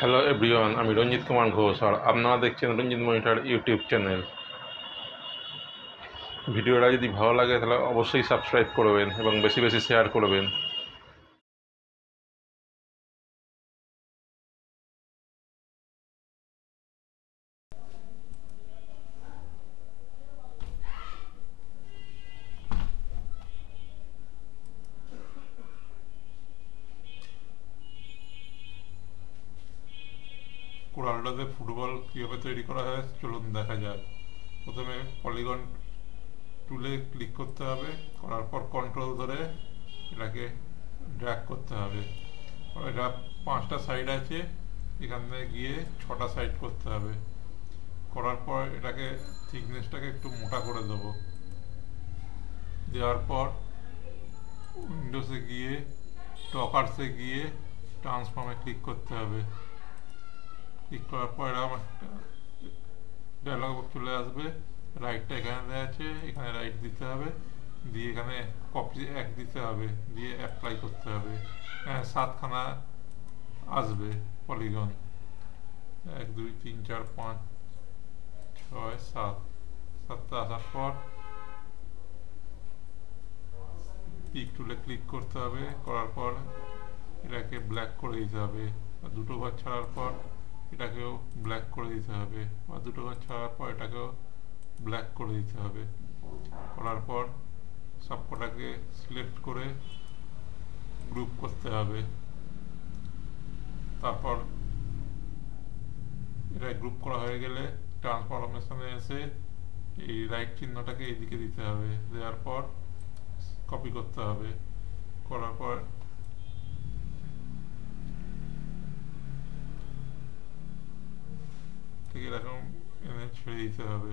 Hello everyone, আমি রঞ্জিত কুমার ঘোষ আর আপনারা দেখছেন রঞ্জিত মনিটর ইউটিউব চ্যানেল। ভিডিওটা যদি ভালো লাগে তাহলে অবশ্যই সাবস্ক্রাইব করবেন এবং বেশি বেশি শেয়ার করবেন। কোরালডাতে ফুটবল কীভাবে তৈরি করা হয় চলুন দেখা যাক। প্রথমে পলিগন টুলে ক্লিক করতে হবে, করার পর কন্ট্রোল ধরে এটাকে ড্র্যাগ করতে হবে। এটা 5টা সাইড আছে, এখানে গিয়ে 6টা সাইড করতে হবে। করার পর এটাকে থিকনেসটাকে একটু মোটা করে দেবো। দেওয়ার পর উইন্ডোজে গিয়ে টকার্সে গিয়ে ট্রান্সফর্মে ক্লিক করতে হবে। ক্লিক করার পর এরকম একটা ডায়লগ বক্স চলে আসবে। রাইটটা এখানে দেওয়া আছে, এখানে রাইট দিতে হবে, দিয়ে এখানে কপি এক দিতে হবে, দিয়ে অ্যাপ্লাই করতে হবে। এখানে 7খানা আসবে পলিগন, 1 2 3 4 5 6 7, 7টা আসার পর পিক টুলে ক্লিক করতে হবে। করার পর এটাকে ব্ল্যাক করে দিতে হবে, আর দুটো ঘর ছাড়ার পর এটাকেও ব্ল্যাক করে দিতে হবে, আর দুটো ঘর ছাড়ার পর এটাকেও ব্ল্যাক করে দিতে হবে। করার পর সবকটাকে সিলেক্ট করে গ্রুপ করতে হবে। তারপর এটা গ্রুপ করা হয়ে গেলে ট্রান্সফরমেশনে এসে এই রাইট চিহ্নটাকে এদিকে দিতে হবে, দেওয়ার পর কপি করতে হবে। করার পর ঠিক এরকম এনে ছেড়ে দিতে হবে।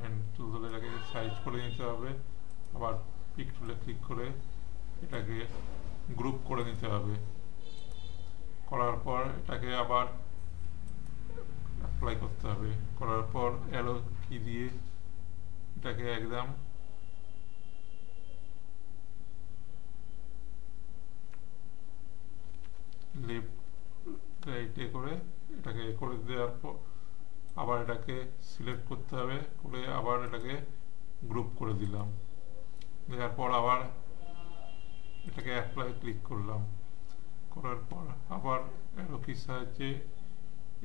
হ্যান্ড টুল ধরে এটাকে সাইজ করে নিতে হবে। আবার পিক টুলে ক্লিক করে এটাকে গ্রুপ করে নিতে হবে। করার পর এটাকে আবার অ্যাপ্লাই করতে হবে। করার পর অ্যারো কি দিয়ে এটাকে একদম লেফট রাইটে করে এটাকে করে দেওয়ার পর আবার এটাকে সিলেক্ট করতে হবে, করে আবার এটাকে গ্রুপ করে দিলাম। দেওয়ার পর আবার এটাকে অ্যাপ্লাই ক্লিক করলাম। করার পর আবার অ্যারো কির সাহায্যে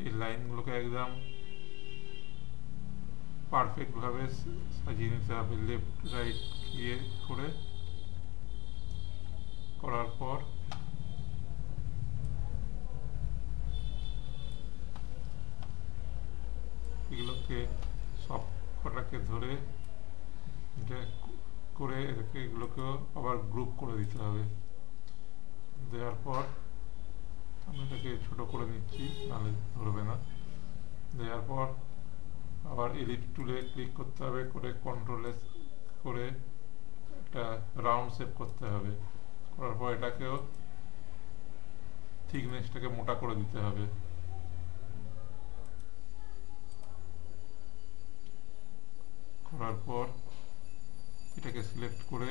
এই লাইনগুলোকে একদম পারফেক্টভাবে সাজিয়ে নিতে হবে, লেফট রাইট গিয়ে করে। করার পর এগুলোকে সব কটাকে ধরে করে এগুলোকেও আবার গ্রুপ করে দিতে হবে। দেওয়ার পর আমি এটাকে ছোট করে নিচ্ছি, নাহলে ধরবে না। দেওয়ার পর আবার এডিট টুলে ক্লিক করতে হবে, করে কন্ট্রোল এস করে একটা রাউন্ড শেপ করতে হবে। করার পর এটাকেও থিকনেসটাকে মোটা করে দিতে হবে। করার পর এটাকে সিলেক্ট করে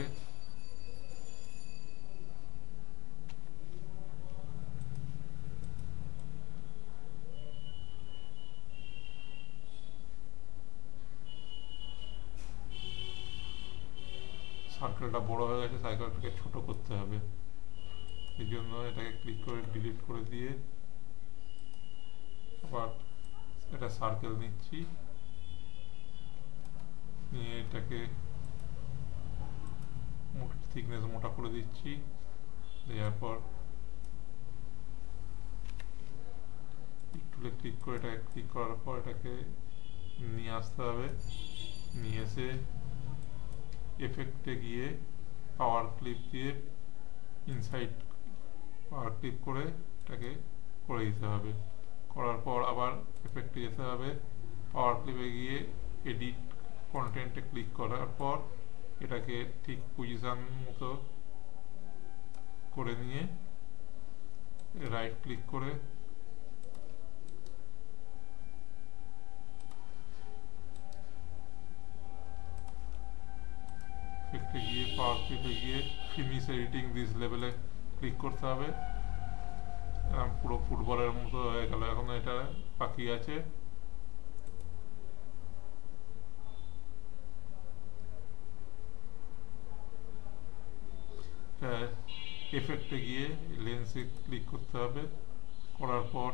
সার্কেলটা বড় হয়ে গেছে, সার্কেলটাকে ছোট করতে হবে। এই জন্য এটাকে ক্লিক করে ডিলিট করে দিয়ে আবার এটা সার্কেল নিচ্ছি, নিয়ে এটাকে থিকনেস মোটা করে দিচ্ছি। দেওয়ার পর টুলে ক্লিক করে এটাকে ক্লিক করার পর এটাকে নিয়ে আসতে হবে। নিয়ে এসে এফেক্টে গিয়ে পাওয়ার ক্লিপ দিয়ে ইনসাইড পাওয়ার ক্লিপ করে এটাকে করে দিতে হবে। করার পর আবার এফেক্টে যেতে হবে, পাওয়ার ক্লিপে গিয়ে এডিট কন্টেন্টে ক্লিক করার পর এটাকে ঠিক পজিশন মতো করে নিয়ে রাইট ক্লিক করে করতে হবে। পুরো ফুটবলের মতো হয়ে গেল। এখন এটা বাকি আছে। এফেক্টে গিয়ে লেন্সে ক্লিক করতে হবে। করার পর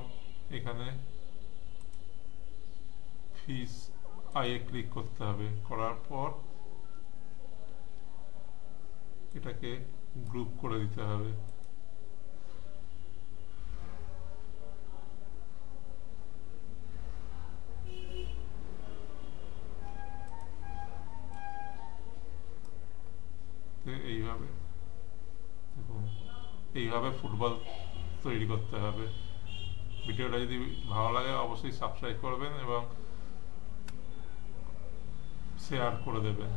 এখানে ফিস আইয়ে ক্লিক করতে হবে। করার পর এটাকে গ্রুপ করে দিতে হবে। এইভাবে দেখুন, এইভাবে ফুটবল তৈরি করতে হবে। ভিডিওটা যদি ভালো লাগে অবশ্যই সাবস্ক্রাইব করবেন এবং শেয়ার করে দেবেন।